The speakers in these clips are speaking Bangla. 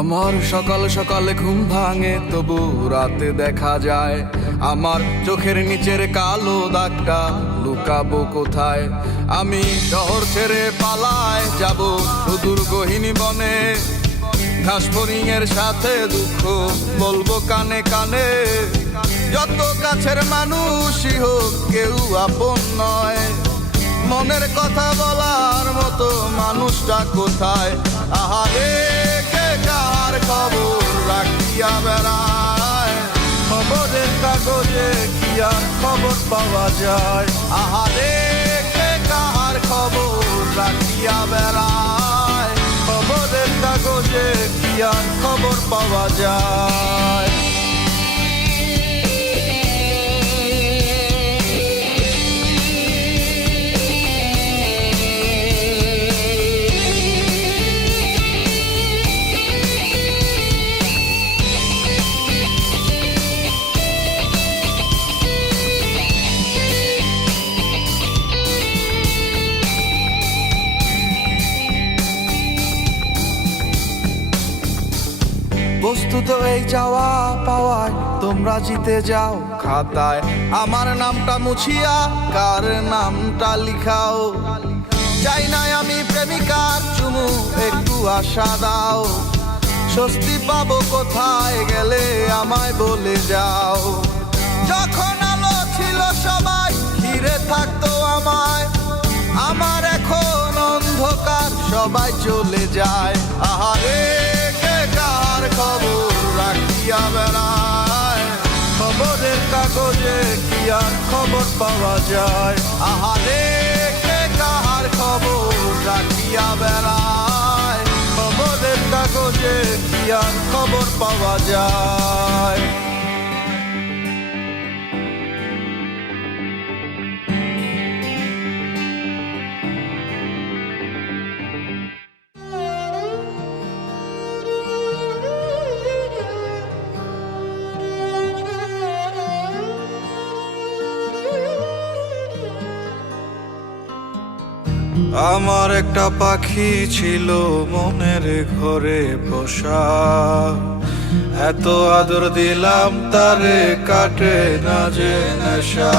আমার সকাল সকালে ঘুম ভাঙে, তবু রাতে দেখা যায় আমার চোখের নিচের কালো দাগটা লুকাবো কোথায়। আমি শহর ছেড়ে পালায় যাব সুদূর গহীন বনে, ঘাস ফড়িং এর সাথে দুঃখ বলবো কানে কানে। যত কাছের মানুষই হোক কেউ আপন নয়, মনের কথা বলার মতো মানুষটা কোথায়? আহারে কে কার খবর রাখিয়া বেড়ায়, খবরের কাগজে কি আর খবর পাওয়া যায়? আহারে কে কার খবর রাখিয়া বেড়ায়, খবরের কাগজে কি আর খবর পাওয়া যায়? বস্তুত এই চাওয়া পাওয়ায় তোমরা জিতে যাও খাতায়, আমার নামটা মুছিয়া কার নামটা লিখাও। চাই নাই আমি প্রেমিকার চুমু, একটু আশা দাও। স্বস্তি পাবো কোথায় গেলে আমায় বলে যাও। যখন আলো ছিল সবাই ঘিরে থাকতো আমায়, আমার এখন অন্ধকার সবাই চলে যায়। আহারে কে কার খবর রাখিয়া বেড়ায়, খবরের কাগজে কি আর খবর পাওয়া যায়? আহারে কে কার খবর রাখিয়া বেড়ায়, খবরের কাগজে কি আর খবর পাওয়া যায়? আমার একটা পাখি ছিল মনের ঘরে পোষা, এত আদর দিলাম তারে কাটে না যে নেশা।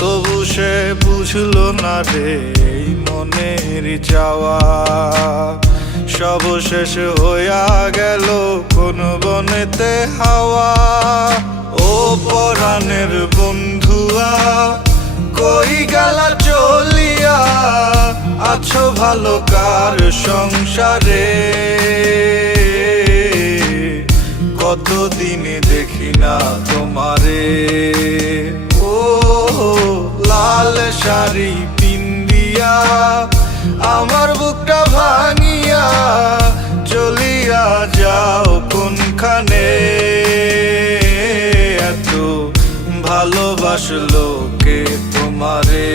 তবু সে বুঝলো না রে এই মনের চাওয়া, সব শেষ হইয়া গেল কোন বনেতে হাওয়া। ও পরাণের বন্ধুয়া কই গেলা চলিয়া, আছো ভালো কার সংসারে? কতদিন দেখি না তোমারে, ও লাল শাড়ি পিন্দিয়া আমার বুকটা ভাঙিয়া চলিয়া যাও কোনখানে? এত ভালোবাসলো কে তোমারে?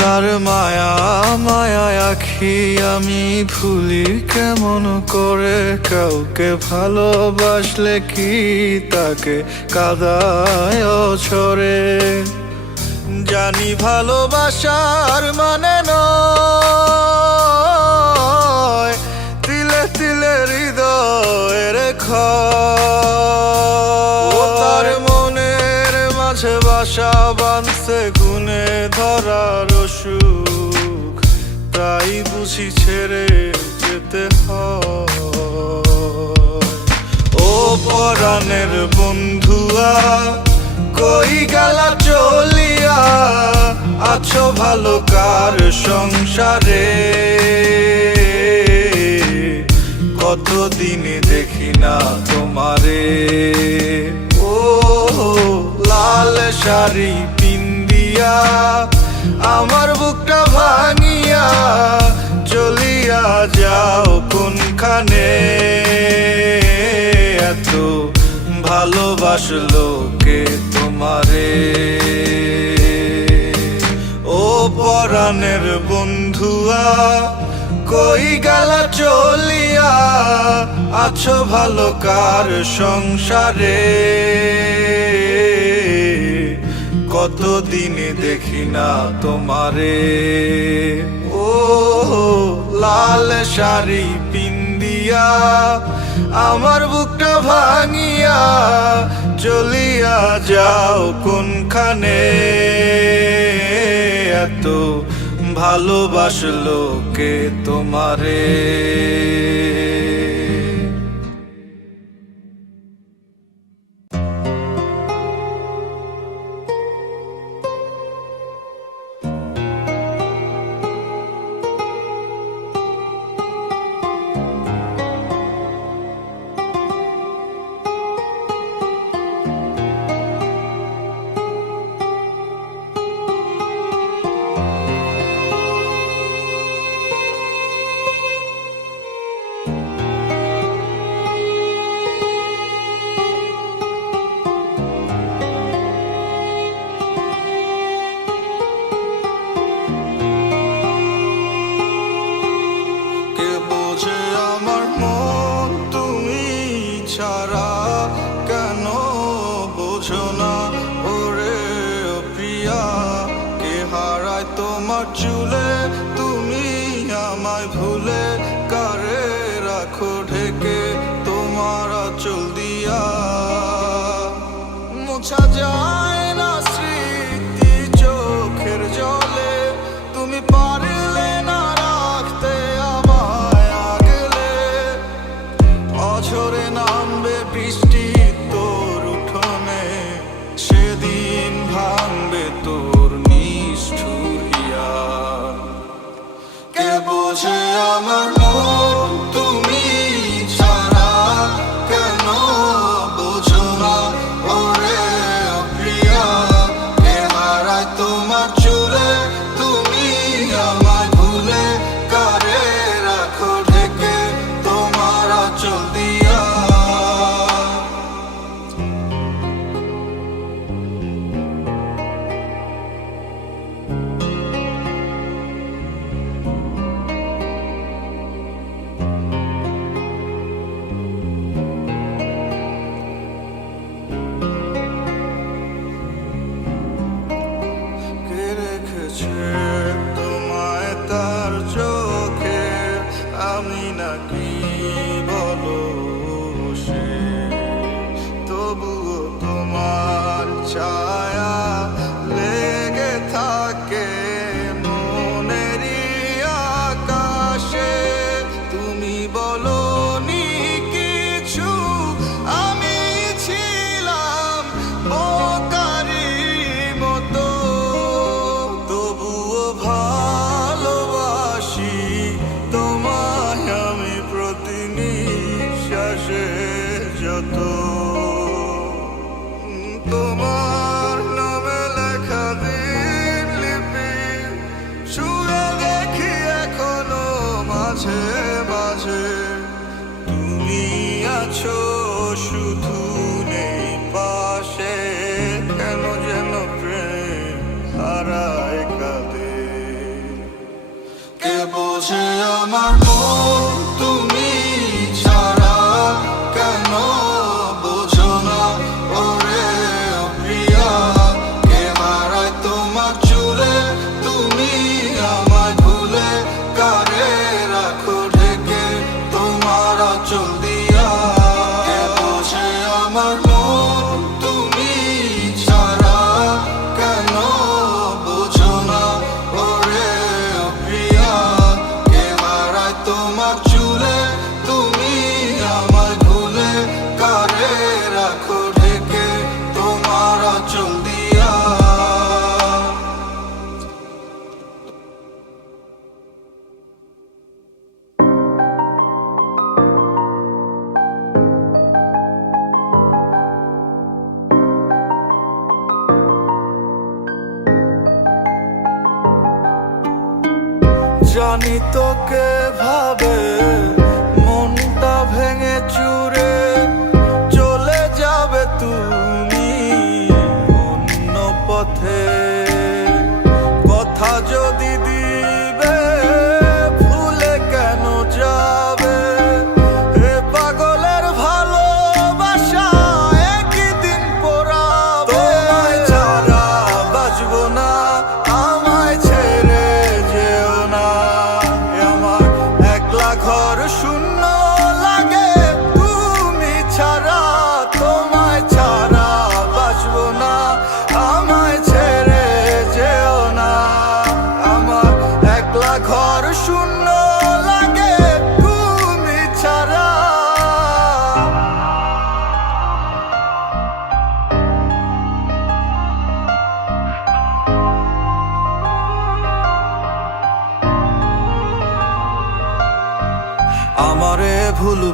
তার মায়া মায়া আখি আমি ভুলি কেমন করে? কাউকে ভালোবাসলে কি তাকে কাদায় ছড়ে? জানি ভালোবাসার মানে নয় তিলে তিলে হৃদয়ের ক্ষয়। ও তার মনের মাঝে বাসা বাঁধছে গুনে ধরার সুখ, তাই বুঝি ছেড়ে যেতে হয়। ও পরাণের বন্ধুয়া কই গেলা চলিয়া, আছো ভালো কার সংসারে? কতদিন দেখি না তোমারে, ও লাল শাড়ি পিন্দিয়া আমার বুকটা ভাঙিয়া চলিয়া যাও কোনখানে? এত ভালোবাসলো কে তোমারে? ও পরাণের বন্ধুয়া, কই গেলা চলিয়া? আছো ভালো কার সংসারে? কতদিন দেখি না তোমারে। ও লাল শাড়ি পিন্দিয়া আমার বুকটা ভাঙিয়া চলিয়া যাও কোনখানে? এত ভালোবাসলো কে তোমারে? ছাড়া কেন বোঝো না ওরে ও প্রিয়া? কে হারায় তোমার চুলে তুমি আমায় ভুলে? কারে রাখো ঢেকে তোমার আঁচল দিয়া? মোছা যায় না স্মৃতি চোখের জলে, তুমি পারলে না রাখতে আমায় আগলে। অঝরে নামবে বৃষ্টি তোর উঠোনে, সেদিন ভাঙবে তোর নিষ্ঠুর হিয়া। কে বোঝে আমার মন তুমি ছাড়া? কেন বোঝো না ওরে ও প্রিয়া? কে হারায় তোমার চুলে তুমি আমায় ভুলে? কারে রাখো ঢেকে তোমার আঁচল দিয়া? কে রেখেছে তোমায় তার চোখে? আমি নাকি বলো সে? তবুও তোমার ছায়া লেগে থাকে মনেরই আকাশে। তুমি বলোনি কিছু, আমি ছিলাম বোকারি মতো। তবুও ভালোবাসি তোমায় আমি প্রতি নিঃশ্বাসে যত। তোমার নামে লেখা দিনলিপি শুয়ে দেখি এখনো মাঝে মাঝে। তুমি আছো শুধু নেই পাশে, কেন যেন প্রেম হারায় কাঁদে। কে বোঝে আমার মন তুমি ছাড়া? কেন বোঝো না ওরে ও প্রিয়া? কে হারায় তোমার চুলে তুমি আমায় ভুলে? কারে রাখো ঢেকে তোমার আঁচল দিয়া? কে বোঝে আমার মন তুমি ছাড়া? কেন বোঝো না ওরে ও প্রিয়া? কে হারায় তোমার চুলে তুমি আমায় ভুলে? কারে রাখো ঢেকে তোমার আঁচল দিয়া? জানি তোকে ভাবে মনটা ভেঙে চুরে চলে যাবে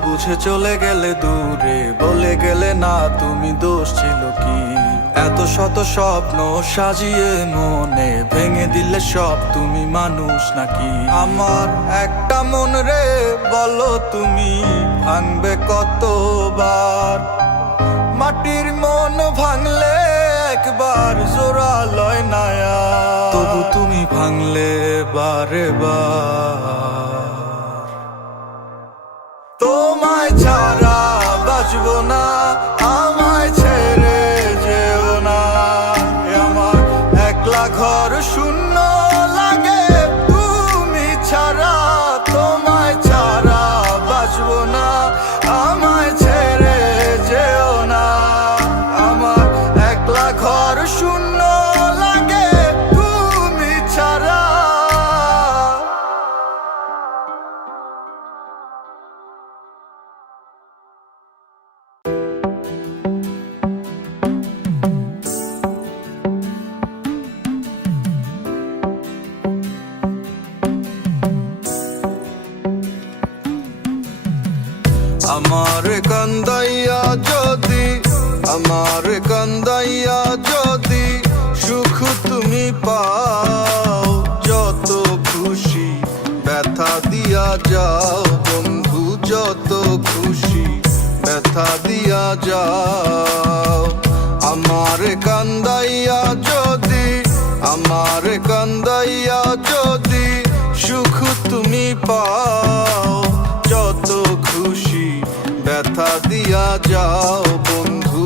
বুঝে চলে গেলে দূরে, বলে গেলে না তুমি দোষ ছিল কি। এত শত স্বপ্ন সাজিয়ে মনে ভেঙে দিলে সব, তুমি মানুষ নাকি। আমার একটা মন রে বলো তুমি ভাঙবে কতবার, মাটির মন ভাঙলে একবার জোড়া লয় নায়া, তবু তুমি ভাঙলে বারে বার। তোমায় ছাড়া বাঁচবো না, আমায় ছেড়ে যেও না। আমার একলা ঘর শূন্য লাগে তুমি ছাড়া, তোমায় ছাড়া বাঁচবো না, আমায় ছেড়ে যেও না। আমার একলা ঘর শূন্য লাগে তুমি ছাড়া। আমার কান্দাইয়া যদি, আমার কান্দাইয়া যদি সুখ তুমি পাও, যত খুশি ব্যথা দিয়া যাও বন্ধু, যত খুশি ব্যথা দিয়া যাও। আমার কান্দাইয়া যদি, আমার কান্দাইয়া যদি সুখ তুমি পাও, যত খুশি ব্যথা দিয়া যাও বন্ধু,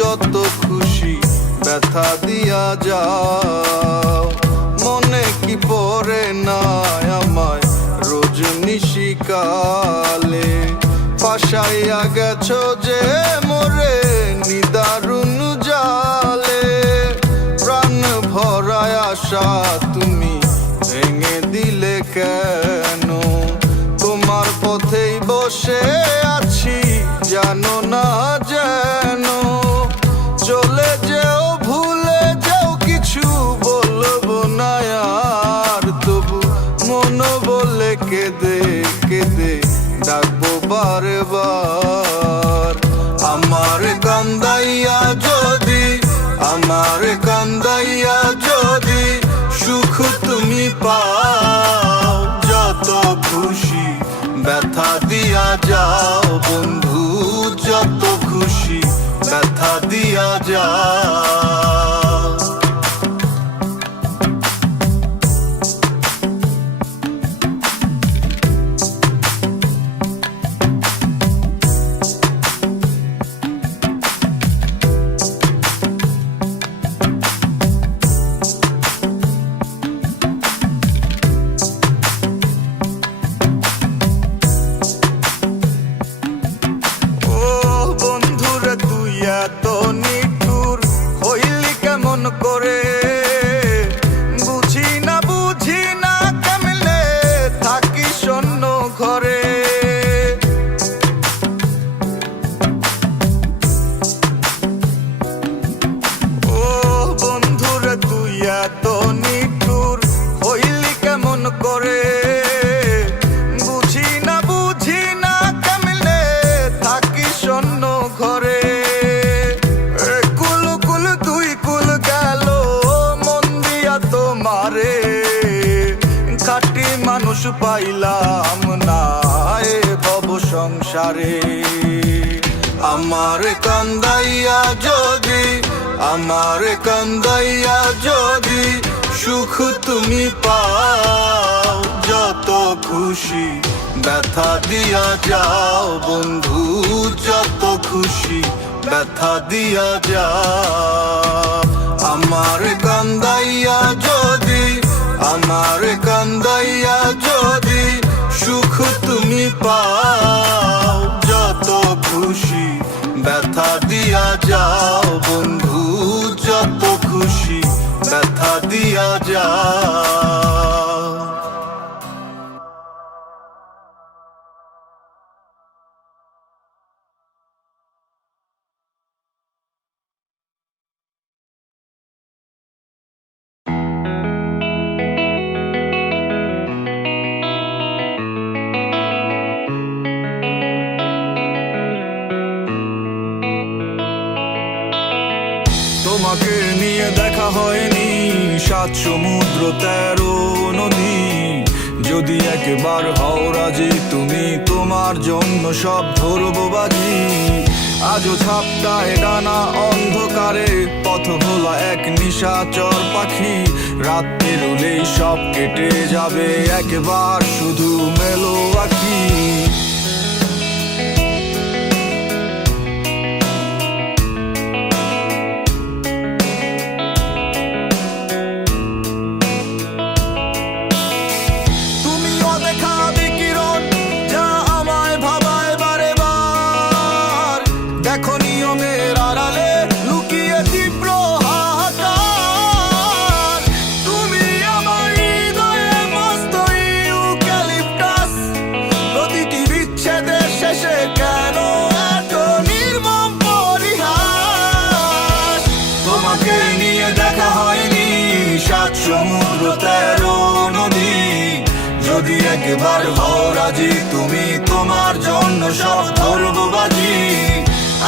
যত খুশি ব্যথা দিয়া যাও। মনে কি পড়ে না আমায় রোজ নিশিকালে, ফাঁসাইয়া গেছো যে মোরে নিদারুণ জালে। প্রাণ ভরায় আশা তুমি ভেঙে দিলে কেন, তোমার পথেই বসে আছি জানো না যেন। চলে যেও ভুলে যাও কিছু বলবো না আর, তবু মন বলে কেঁদে কেঁদে ডাকবো বারে বার। আমার কান্দাইয়া যদি, আমার কান্দাইয়া যদি সুখ তুমি পাও, যত খুশি ব্যথা দিয়া যাও বন্ধু, যত খুশি ব্যথা দিয়া যাও। এত নিঠুর হইলি কেমন করে, বুঝি না বুঝি না কেমনে থাকি শূন্য ঘরে। ও বন্ধুরে তুই এত নিঠুর হইলি কেমন করে, বুঝি না বুঝি না কেমনে থাকি শূন্য ঘরে। খাঁটি মানুষ পাইলাম না এ ভব সংসারে। আমার কান্দাইয়া যদি, আমার কান্দাইয়া যদি সুখ তুমি পাও, যত খুশি ব্যথা দিয়া যাও বন্ধু, যত খুশি ব্যথা দিয়া যাও। আমার কান্দাইয়া যদি, আমার কান্দাইয়া যদি সুখ তুমি পাও, যত খুশি ব্যথা দিয়া যাও বন্ধু, যত খুশি ব্যথা দিয়া যাও। তোমাকে নিয়ে দেখা হয়নি 7 সমুদ্র 13 নদী। যদি একবার হও রাজি তুমি, তোমার জন্য সব ধরবো বাজি। আজও ঝাপটায় ডানা অন্ধকারে, পথ ভোলা এক নিশাচর পাখি। রাত পেরোলেই সব কেটে যাবে, একবার শুধু মেলো আঁখি। দেখো নিয়মের আড়ালে লুকিয়ে তীব্র হাহাকার। তুমি আমার হৃদয়ে মস্ত ইউক্যালিপটাস, প্রতিটি বিচ্ছেদের শেষে কেন এত নির্মম পরিহাস। তোমাকে নিয়ে দেখা হয়নি 7 সমুদ্র 13 নদী। যদি একবার হও রাজি তুমি, তোমার জন্য সব ধরবো বাজি।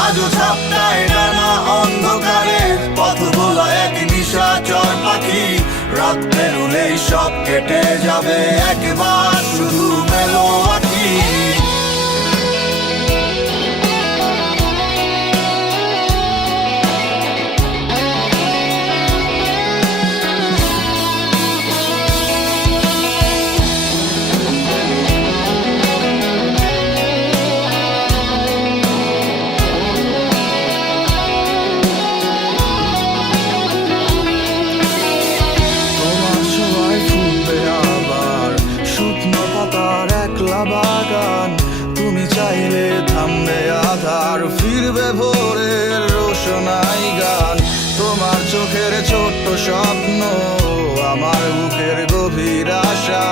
আজও ঝাপটায় ডানা অন্ধকারে, পথ ভোলা এক নিশাচর পাখি। রাত পেরোলেই সব কেটে যাবে, একবার শুধু মেলো আঁখি। বাগান তুমি চাইলে থামবে আধার, ফিরবে ভোরের রোশনাই গান। তোমার চোখের ছোট্ট স্বপ্ন, আমার বুকের গভীর আশা।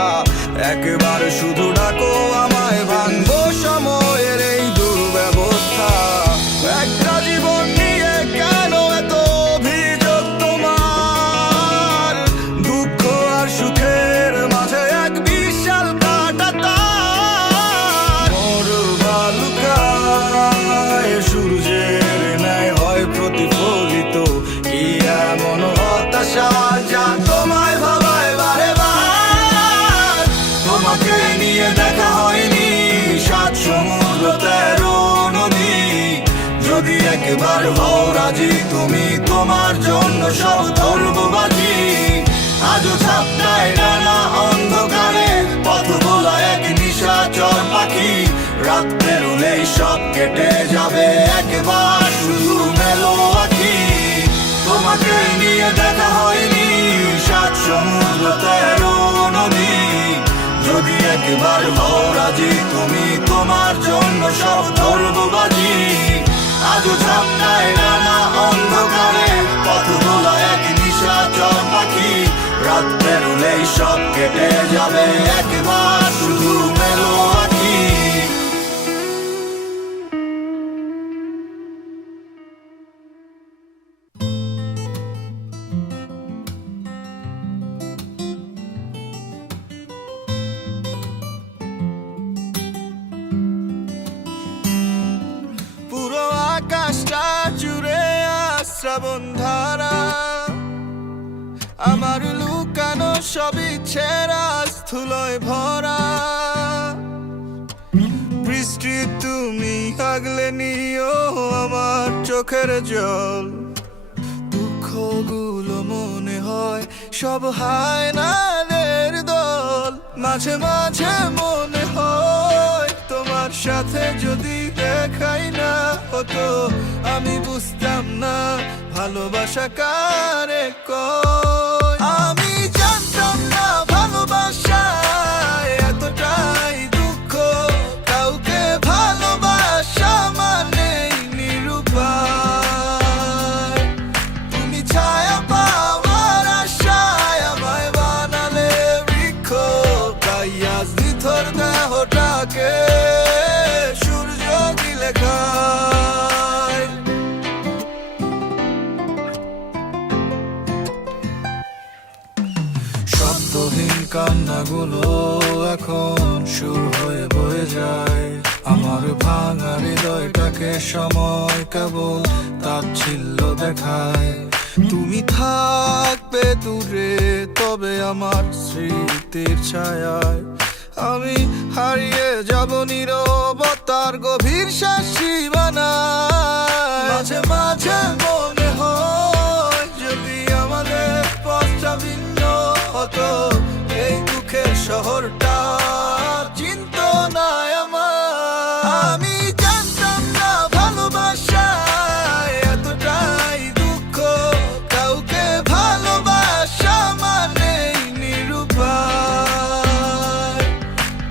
একবার শুধু ডাকো আমায়, ভাঙবো সময়ের এই দুর্ব্যবস্থা। একটা জীবন নিয়ে কেন এত অভিযোগ তোমার? দুঃখ আর সুখের মাঝে এক বিশাল সূর্যের ন্যায় হয় প্রতিফলিত। কি এমন হতাশা যা তোমায় ভাবায় বারে বার? তোমাকে নিয়ে দেখা হয়নি 7 সমুদ্র 13 নদী। যদি একবার হও রাজি তুমি, তোমার জন্য সব ধরবো বাজি। আজও ঝাপটায় ডানা অন্ধকারে, পথ ভোলা এক নিশাচর পাখি। রাত পেরোলেই সব কেটে যাবে, একবার শুধু মেলো আঁখি। তোমাকে নিয়ে দেখা হয়নি 7 সমুদ্র 13 নদী। যদি একবার হও রাজি তুমি, তোমার জন্য সব ধরবো বাজি। আজও ঝাপটায় ডানা অন্ধকারে, পথ ভোলা এক নিশাচর পাখি। রাত পেরোলেই সব কেটে যাবে, একবার শুধু মেলো আঁখি। পুরো আকাশটা জুড়ে শ্রাবণ ধারা, আমার লুকানো সব ইচ্ছের স্থূলয় ভরা। বৃষ্টি তুমি আগলে নিও আমার চোখের জল। দুঃখগুলো মনে হয় সব হায়নাদের দল। মাঝে মাঝে মনে হয় তোমার সাথে যদি দেখাই না হতো, আমি বুঝতাম না ভালোবাসা কারে কয়। আমি জানতাম না ভালোবাসায় এতটাই দুঃখ, কাউকে ভালোবাসা মানেই নিরুপায়। তুমি ছায়া পাওয়ার আশায় আমায় বানালে বৃক্ষ, তাই আজ নিথর দেহটাকে সূর্য দিলে খায়। শব্দহীন কান্নাগুলো এখন সুর হয়ে বয়ে যায় আমার ভাঙা হৃদয় হৃদয়টাকে সময় কেবল তাচ্ছিল্য দেখায়। তুমি থাকবে দূরে, তবে আমার স্মৃতির ছায়ায় আমি হারিয়ে যাব নীরবতার গভীর শেষ সীমানায়। মাঝে মাঝে মনে হয় যদি আমাদের পথটা ভিন্ন হতো, এই দুঃখের শহরটা চিন্ত না আমার। আমি জানতাম না ভালোবাসায় এতটাই দুঃখ, কাউকে ভালোবাসা মানেই নিরুপায়।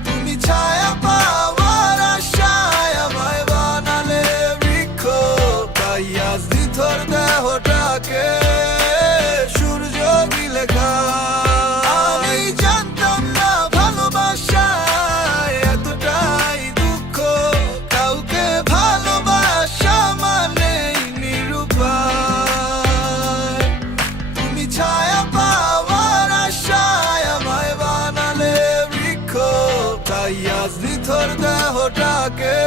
তুমি ছায়া পাওয়ার আশায় আমায় বানালে বৃক্ষ, তাই আজ নিথর দেহটাকে সূর্য গিলে খায়। আমি জানতাম না ভালোবাসায় এতটাই দুঃখ, কাউকে ভালোবাসা মানেই নিরুপায়। তুমি ছায়া পাওয়ার আশায় আমায় বানালে বৃক্ষ, তাই আজ নিথর দেহটাকে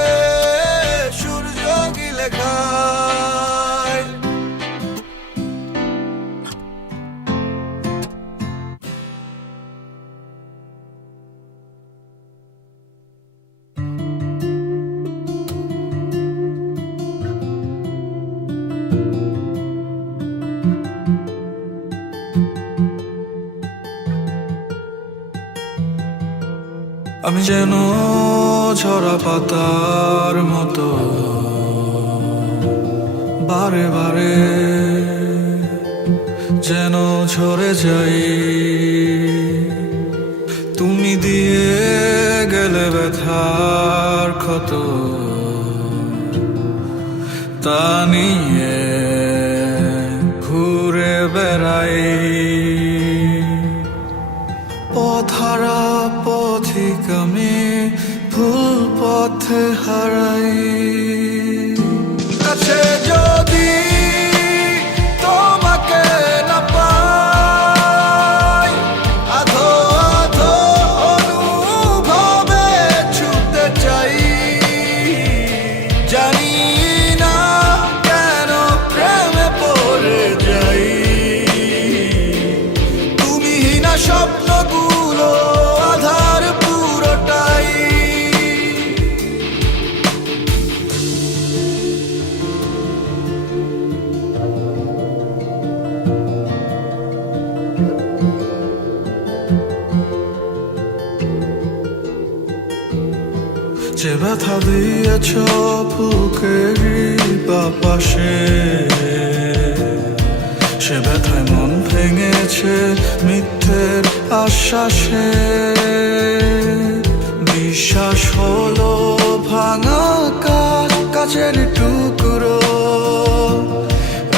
সূর্য গিলে খায়। আমি যেন ঝরা পাতার মতো বারে বারে যেন ঝরে যাই। তুমি দিয়ে গেলে ব্যথার ক্ষত, তা নিয়ে ঘুরে বেড়াই। পথহারা পথিক আমি, ভুল পথে হারাই। কাছে যদি তোমাকে না পাই, আধো আধো অনুভবে ছুটতে চাই। জানি না কেন প্রেমে পড়ে যাই। তুমিহীনা স্বপ্নগুলো আধার পুরোটাই। যে ব্যথা দিয়েছ বুকেরই বাপাশে, সে ব্যথায় মন ভেঙেছে মিথ্যের আশ্বাসে। বিশ্বাস হলো ভাঙা কাঁচ, কাচের টুকরো।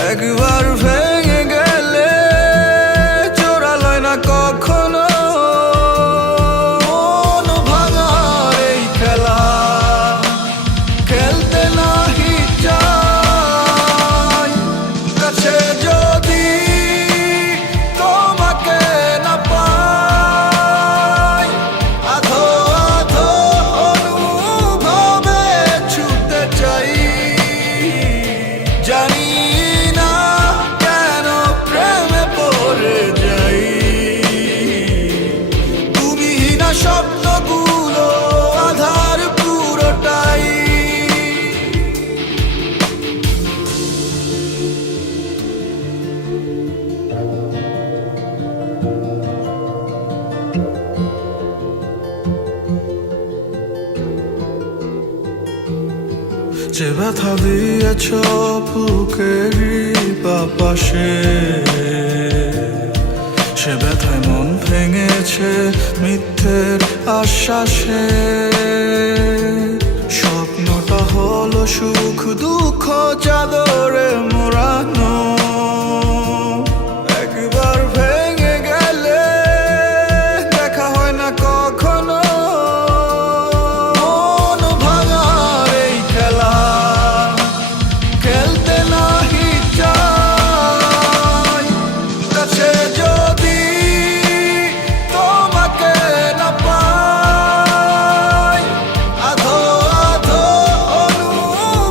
একবার ভেঙে গেলে জোড়ালয় না কখনো। মন ভাঙার এই খেলা খেলতে নাহি চাই। কাছে যদি তোমাকে না পাই, আধো আধো অনুভবে ছুটতে চাই। জানি না কেন প্রেমে পড়ে যাই। তুমিহীনা স্বপ্নগুলো আধার পুরোটাই। যে ব্যথা দিয়েছ বুকেরই বাপাশে, সে ব্যথায় মন ভেঙেছে মিথ্যের আশ্বাসে। স্বপ্নটা হলো সুখ দুঃখ চাদরে মোড়ানো। একবার ভেঙে গেলে দেখা হয় না কখনো। মন ভাঙার এই খেলা খেলতে নাহি চাই। কাছে যদি তোমাকে না পাই, আধো আধো অনুভবে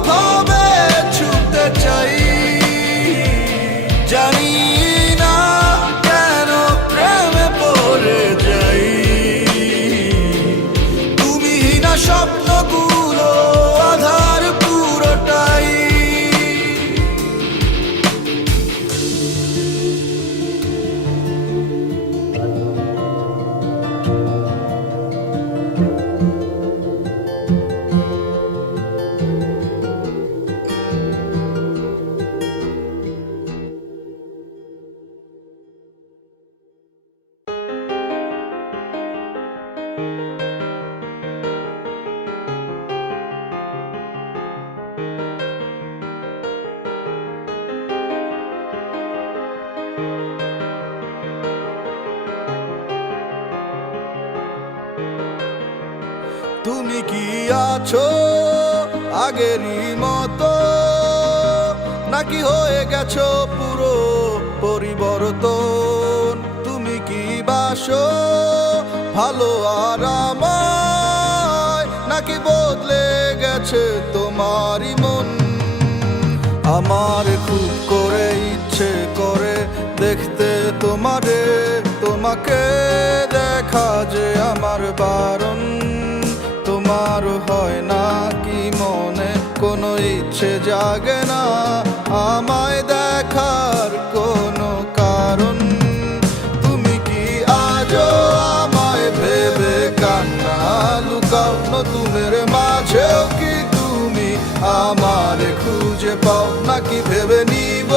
তুমি কি আছো আগেরই মতো, নাকি হয়ে গেছো পুরো পরিবর্তন? তুমি কি বাসো ভালো আর আমায়, নাকি বদলে গেছে তোমারই মন? আমার খুব করে ইচ্ছে করে দেখতে তোমারে, তোমাকে দেখা যে আমার বারণ। তোমার হয় না কি মনে কোনো ইচ্ছে জাগে না আমায় দেখার কোনো কারণ? তুমি কি আজও আমায় ভেবে কান্না লুকাও? নতুনের মাঝেও কি তুমি আমার খুঁজে পাও, নাকি ভেবে নিব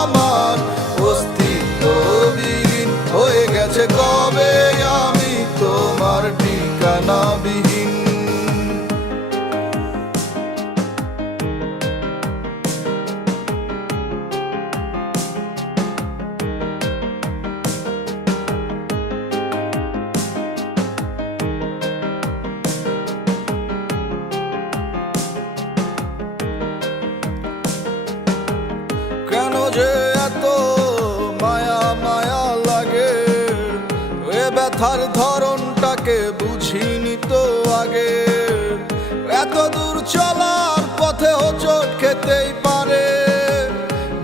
আমার অস্তিত্ব বিহীন হয়ে গেছে কবে আমি তোমার ঠিকানা বিহীন? কেন যে এত মায়া মায়া লাগে, এ ব্যথার ধরনটাকে বুঝিনি তো আগে। এত দূর চলার পথে হোঁচট খেতেই পারে,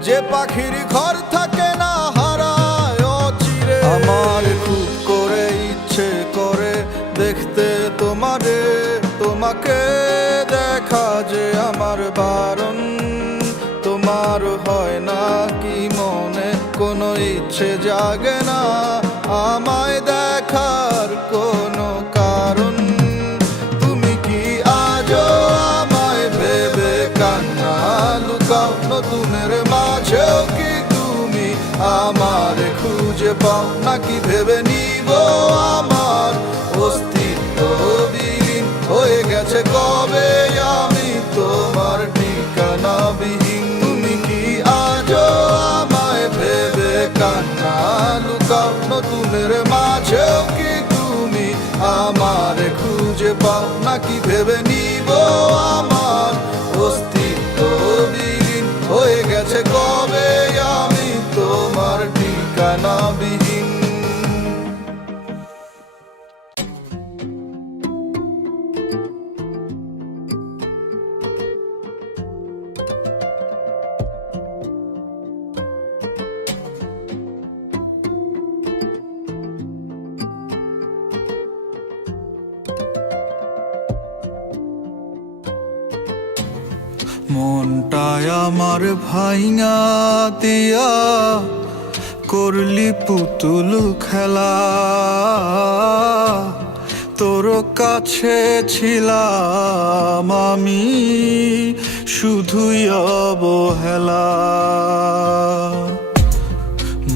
যে পাখির ঘর থাকে না হারায় অচিরে। আমার খুব করে ইচ্ছে করে দেখতে তোমারে, তোমাকে দেখা যে আমার বারণ। তোমার হয় না কি মনে কোনো ইচ্ছে জাগে না আমায় দেখার কোনো কারণ? তুমি কি আজও আমায় ভেবে কান্না লুকাও? নতুনের মাঝেও কি তুমি আমার খুঁজে পাও, নাকি ভেবে নিব আমার অস্তিত্ব বিলীন হয়ে গেছে কবে আমি তোমার ঠিকানা বিহীন? কান্না লুকাও? নতুনের মাঝেও কি তুমি আমার খুঁজে পাও, নাকি ভেবে নিব আমার অস্তিত্ব বিলীন হয়ে গেছে কবে আমি তোমার ঠিকানা বিহীন? মনটায় আমার ভাইঙা দিয়া করলি পুতুল খেলা, তোর কাছে ছিলাম আমি শুধুই অবহেলা।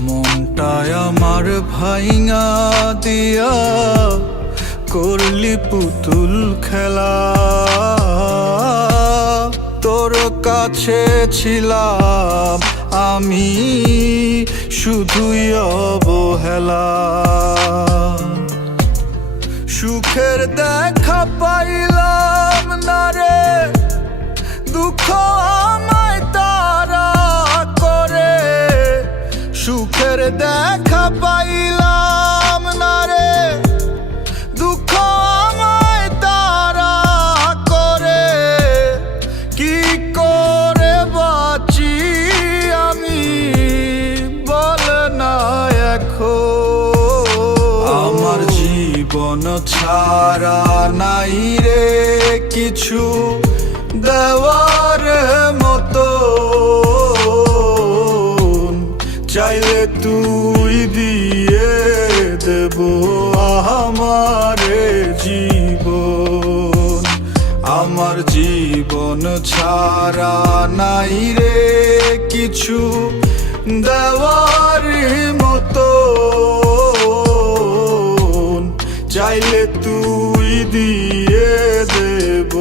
মনটায় আমার ভাইঙা দিয়া করলি পুতুল খেলা, তোর কাছে ছিলাম আমি শুধুই অবহেলা। সুখের দেখা পাইলাম না রে, দুঃখ আমায় তারা করে। সুখের দেখা পাইলাম না রে, দুঃখ আমায় তারা করে। কি করে বাঁচি আমি বল না এখন? আমার জীবন ছাড়া নাই রে কিছু দেওয়ার মতো, চাইলে তুই দিয়ে দেব আমারে জীবন। আমার জীবন ছাড়া নাই রে কিছু দেওয়ার মতো, চাইলে তুই দিয়ে দেব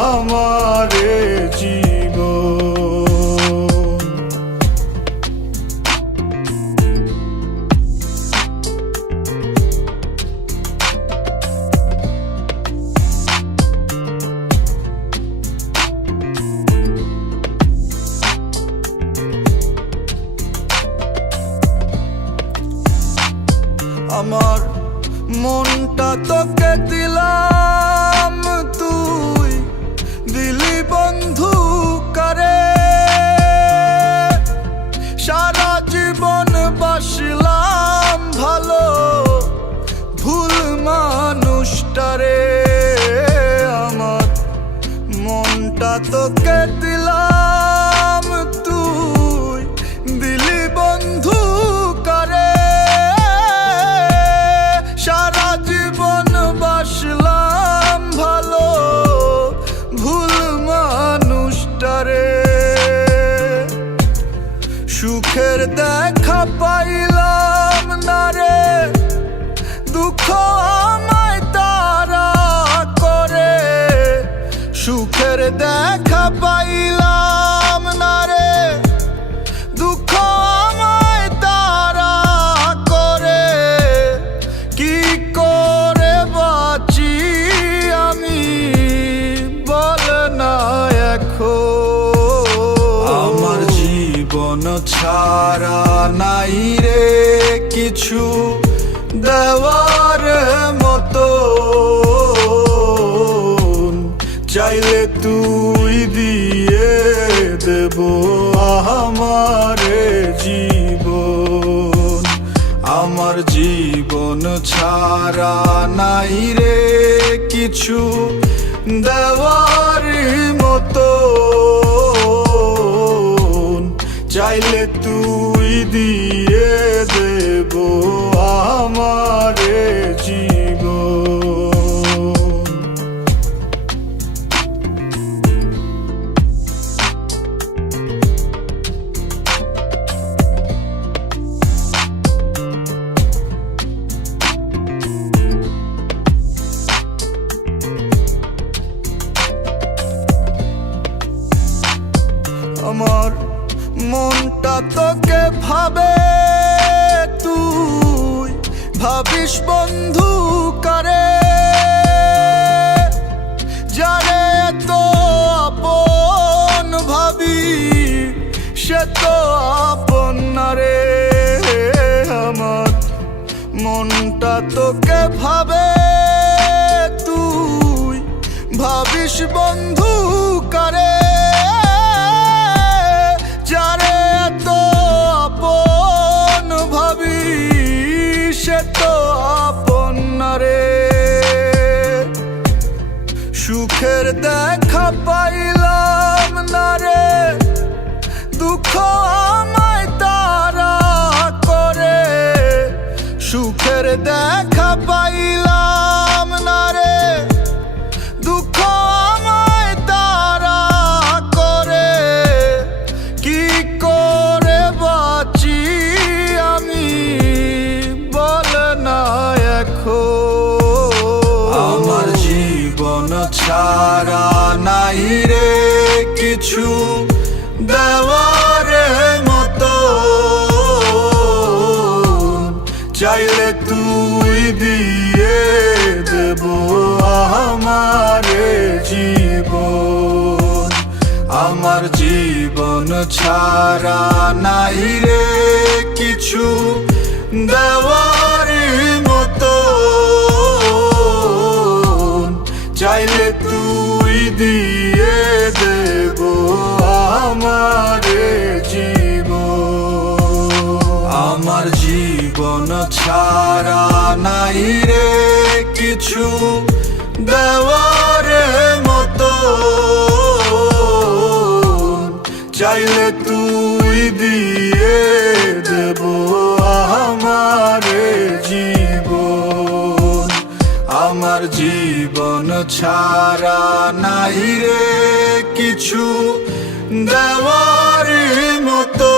আমারে জীবন। দিলাম তুই দিলি বন্ধু করে, সারা জীবন বাসলাম ভালো ভুল মানুষটারে। সুখের দেখা পাইলাম না রে, দুঃখ আমায় তারা করে। সুখের দেখা পাইলাম না রে, দুঃখ আমায় তারা করে। কি করে বাঁচি আমি বল না এখন। আমার জীবন ছাড়া নাই রে কিছু দেওয়ার মতো, চাইলে তুই দিয়ে দেব আমারে জীবন। আমার জীবন ছাড়া নাই রে কিছু দেওয়ার মতো, চাইলে তুই দিয়ে দেব আমারে জীবন। আমার মনটা তোকে ভাবে, তুই ভাবিস বন্ধু করে। যারে তো আপন ভাবি সে তো আপন না রে। আমার মনটা তোকে ভাবে, তুই ভাবিস বন্ধু করে। যারে তো আপন ভাবি সে তো আপন না রে। সুখের দেখা পাইলাম না রে, দুঃখ আমায় তারা করে। সুখের দেখা পাইলাম না রে, দুঃখ আমায় তারা করে। কি করে বাঁচি আমি বল না এখন। আমার জীবন ছাড়া নাই রে কিছু দেওয়ার মতো, চাইলে তুই দিয়ে দেব আমারে জীবন। আমার জীবন ছাড়া নাই রে কিছু দেওয়ার মতো, চাইলে তুই দিয়ে দেব আমারে জীবন। আমার জীবন ছাড়া নাই রে কিছু দেওয়ার মতো, চাইলে তুই দিয়ে দেব আমারে জীবন। আমার জীবন ছাড়া নাই রে কিছু দেওয়ার মতো,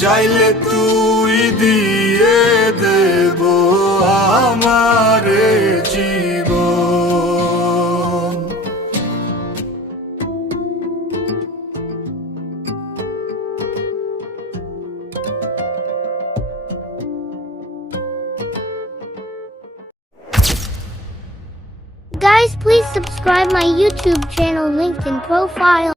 চাইলে তুই দিয়ে দেব আমারে জীবন। Guys, please subscribe my YouTube channel linked in profile.